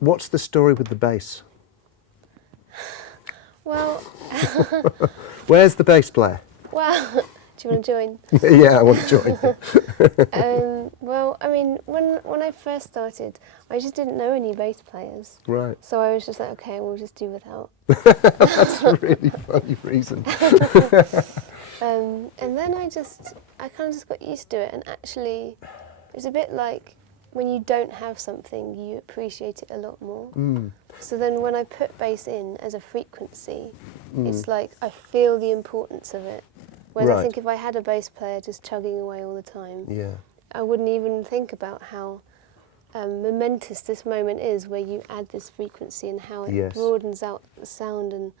What's the story with the bass? Well, Where's the bass player? well, do you want to join? Yeah, I want to join. Well, I mean, when I first started, I just didn't know any bass players. Right. So I was just like, okay, we'll just do without. That's a really funny reason. And then I kind of just got used to it, and actually, it's a bit like when you don't have something, you appreciate it a lot more. So then when I put bass in as a frequency, it's like I feel the importance of it. Whereas I think if I had a bass player just chugging away all the time, I wouldn't even think about how momentous this moment is where you add this frequency and how it broadens out the sound. And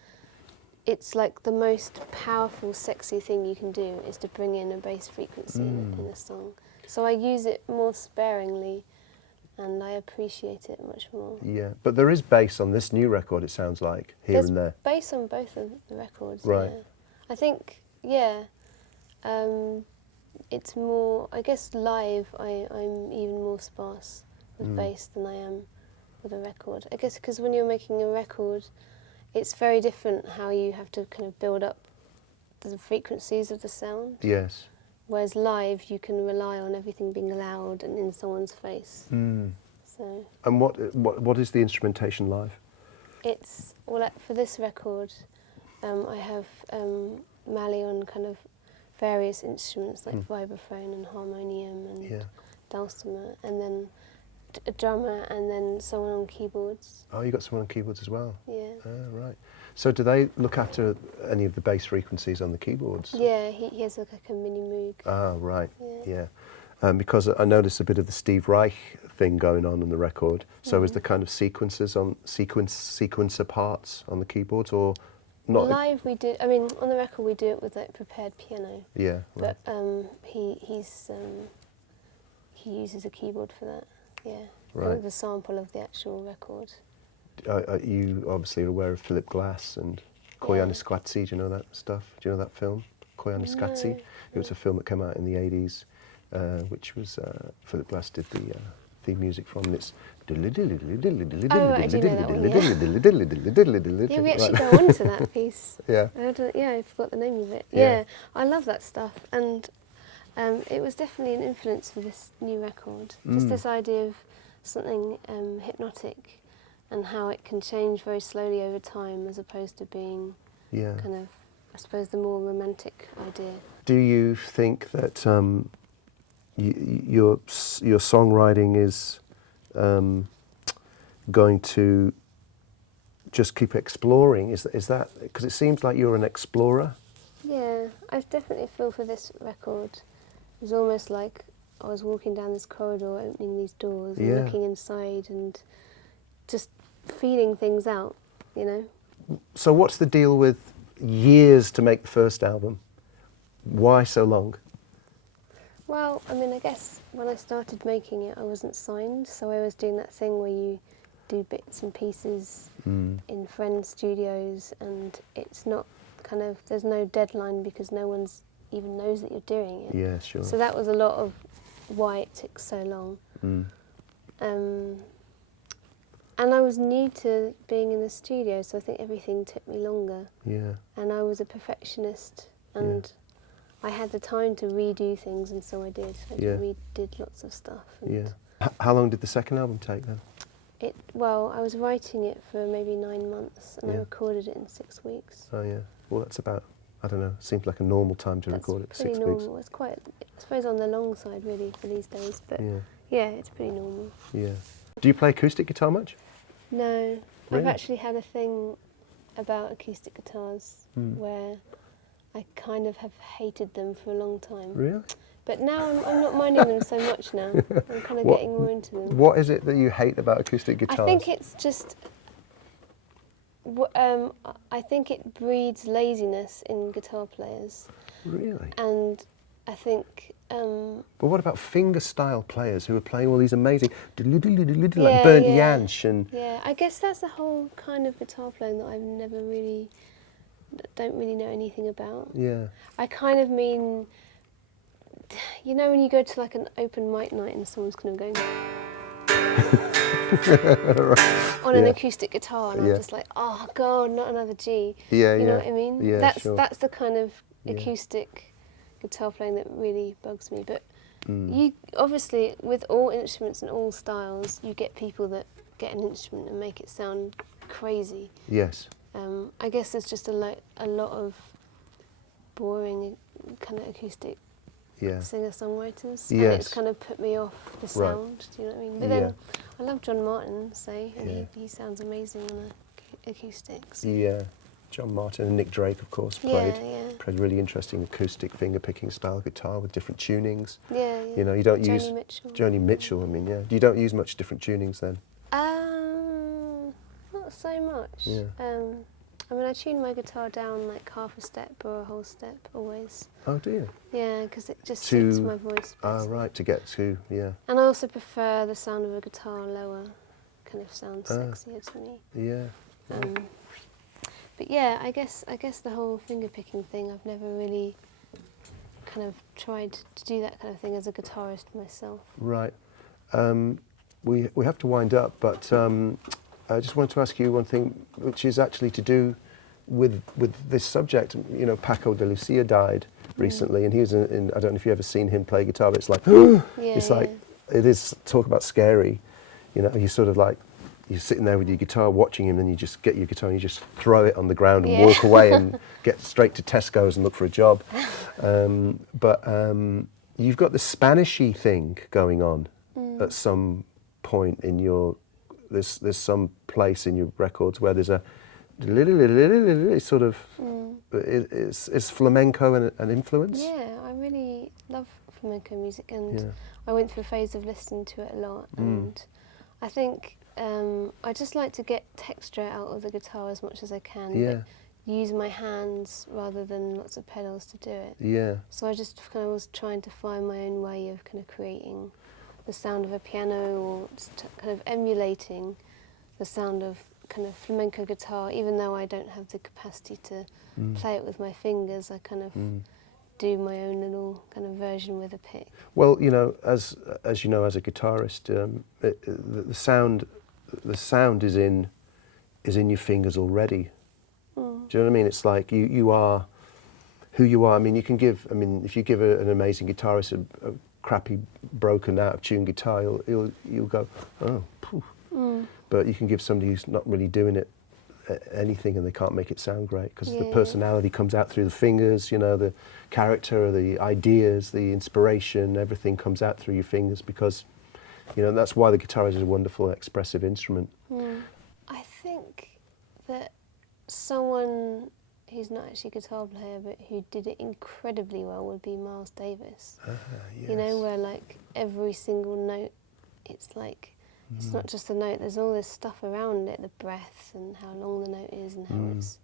it's like the most powerful, sexy thing you can do is to bring in a bass frequency in a song. So I use it more sparingly, and I appreciate it much more. Yeah, but there is bass on this new record, it sounds like, here and there. There's bass on both of the records, Right. yeah. I think, it's more, I guess live I'm even more sparse with bass than I am with a record. I guess because when you're making a record, it's very different how you have to kind of build up the frequencies of the sound. Yes. Whereas live, you can rely on everything being loud and in someone's face. So. And what is the instrumentation live? It's, well, for this record, I have Mally on kind of various instruments like vibraphone and harmonium and dulcimer, and then a drummer, and then someone on keyboards. Oh, you got someone on keyboards as well? Yeah. Oh, right. So do they look after any of the bass frequencies on the keyboards? Yeah, he has like a mini Moog. Ah, right. Yeah. Because I noticed a bit of the Steve Reich thing going on the record. So is the kind of sequencer parts on the keyboards, or not? Live we do. I mean, on the record we do it with like prepared piano. Yeah. Right. But he uses a keyboard for that. Yeah. Right. The sample of the actual record. You obviously are aware of Philip Glass and Koyaanisqatsi. Do you know that stuff? Do you know that film, Koyaanisqatsi? No. It was a film that came out in the 80s, which was Philip Glass did the theme music from. And it's Oh, I do know that one, yeah, we actually go on to that piece. Yeah. I forgot the name of it. Yeah. Yeah, I love that stuff, and it was definitely an influence for this new record. Just this idea of something hypnotic, and how it can change very slowly over time, as opposed to being kind of, I suppose, the more romantic idea. Do you think that your songwriting is going to just keep exploring? Is that because it seems like you're an explorer? Yeah, I definitely feel for this record. It was almost like I was walking down this corridor, opening these doors and looking inside and just feeling things out, you know. So what's the deal with years to make the first album? Why so long? Well, I mean, I guess when I started making it, I wasn't signed, so I was doing that thing where you do bits and pieces in friends' studios, and it's not kind of, there's no deadline because no one's even knows that you're doing it. Yeah, sure. So that was a lot of why it took so long. And I was new to being in the studio, so I think everything took me longer. Yeah. And I was a perfectionist, and I had the time to redo things, and so I did. I redid lots of stuff. And How long did the second album take then? Well, I was writing it for maybe 9 months, and I recorded it in 6 weeks. Oh yeah. Well, that's about, I don't know, seems like a normal time to record it, 6 weeks. It's pretty normal. It's quite, I suppose, on the long side really for these days, but yeah, it's pretty normal. Yeah. Do you play acoustic guitar much? No. Really? I've actually had a thing about acoustic guitars where I kind of have hated them for a long time. Really? But now I'm not minding them so much now. I'm kind of getting more into them. What is it that you hate about acoustic guitars? I think it's just, I think it breeds laziness in guitar players. Really? And I think... But what about finger-style players who are playing all these amazing, like Bernd Jansch and... Yeah, I guess that's the whole kind of guitar playing that I've never really, don't really know anything about. Yeah. I kind of mean, you know when you go to like an open mic night and someone's kind of going... on an Yeah. acoustic guitar, and Yeah. I'm just like, oh God, not another G. Yeah, You know yeah. what I mean? Yeah, that's sure. that's the kind of Yeah. acoustic guitar playing that really bugs me. But Mm. you obviously, with all instruments and all styles, you get people that get an instrument and make it sound crazy. Yes. I guess there's just a lot of boring kind of acoustic Yeah. singer-songwriters, and Yes. it's kind of put me off the Right. sound. Do you know what I mean? But Yeah. then I love John Martin, say, and Yeah. he sounds amazing on acoustics. Yeah. John Martin and Nick Drake, of course, Yeah, played really interesting acoustic finger-picking style guitar with different tunings. yeah, yeah. You know, you don't Joni use Mitchell. Joni Mitchell. I mean, yeah. You don't use much different tunings then. Not so much. Yeah. I mean, I tune my guitar down like half a step or a whole step always. Oh, do you? Yeah, because it just To- suits my voice. Ah, better. right. To get to, yeah, And I also prefer the sound of a guitar lower. Kind of sounds Ah. sexier to me. yeah. But yeah, I guess the whole finger picking thing, I've never really kind of tried to do that kind of thing as a guitarist myself. Right. We have to wind up, but I just wanted to ask you one thing, which is actually to do with this subject. You know, Paco de Lucia died recently, and he was in. I don't know if you've ever seen him play guitar, but it's like it's like it is. Talk about scary. You know, you sort of like you're sitting there with your guitar watching him, then you just get your guitar and you just throw it on the ground and walk away and get straight to Tesco's and look for a job. But you've got the Spanishy thing going on at some point in your. There's some place in your records where there's a sort of is flamenco an influence? Yeah, I really love flamenco music, and Yeah. I went through a phase of listening to it a lot, and I think I just like to get texture out of the guitar as much as I can, Yeah. but use my hands rather than lots of pedals to do it. Yeah. So I just kind of was trying to find my own way of kind of creating the sound of a piano, or just kind of emulating the sound of kind of flamenco guitar, even though I don't have the capacity to play it with my fingers. I kind of do my own little kind of version with a pick. Well, you know, as you know, as a guitarist, the sound is in your fingers already. Do you know what I mean? It's like you are who you are. I mean, if you give an amazing guitarist a crappy, broken, out of tune guitar, you'll go, oh, poof. But you can give somebody who's not really doing it anything, and they can't make it sound great because the personality comes out through the fingers. You know, the character, the ideas, the inspiration, everything comes out through your fingers, because, you know, that's why the guitar is a wonderful, expressive instrument. I think that someone who's not actually a guitar player but who did it incredibly well would be Miles Davis. Yes. You know, where like every single note, it's like, it's not just the note, there's all this stuff around it, the breath and how long the note is and how it's...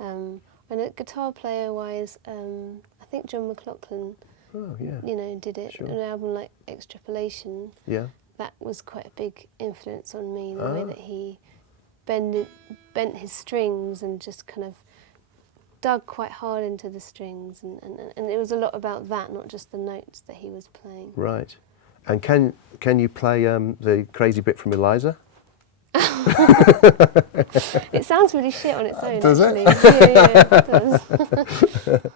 and a guitar player wise, I think John McLaughlin, Oh, yeah. you know, did it. Sure. An album like Extrapolation, Yeah. that was quite a big influence on me, the way that he bent his strings and just kind of dug quite hard into the strings, and it was a lot about that, not just the notes that he was playing. Right. And can you play the crazy bit from Eliza? It sounds really shit on its own, Does it? actually. Yeah, it does.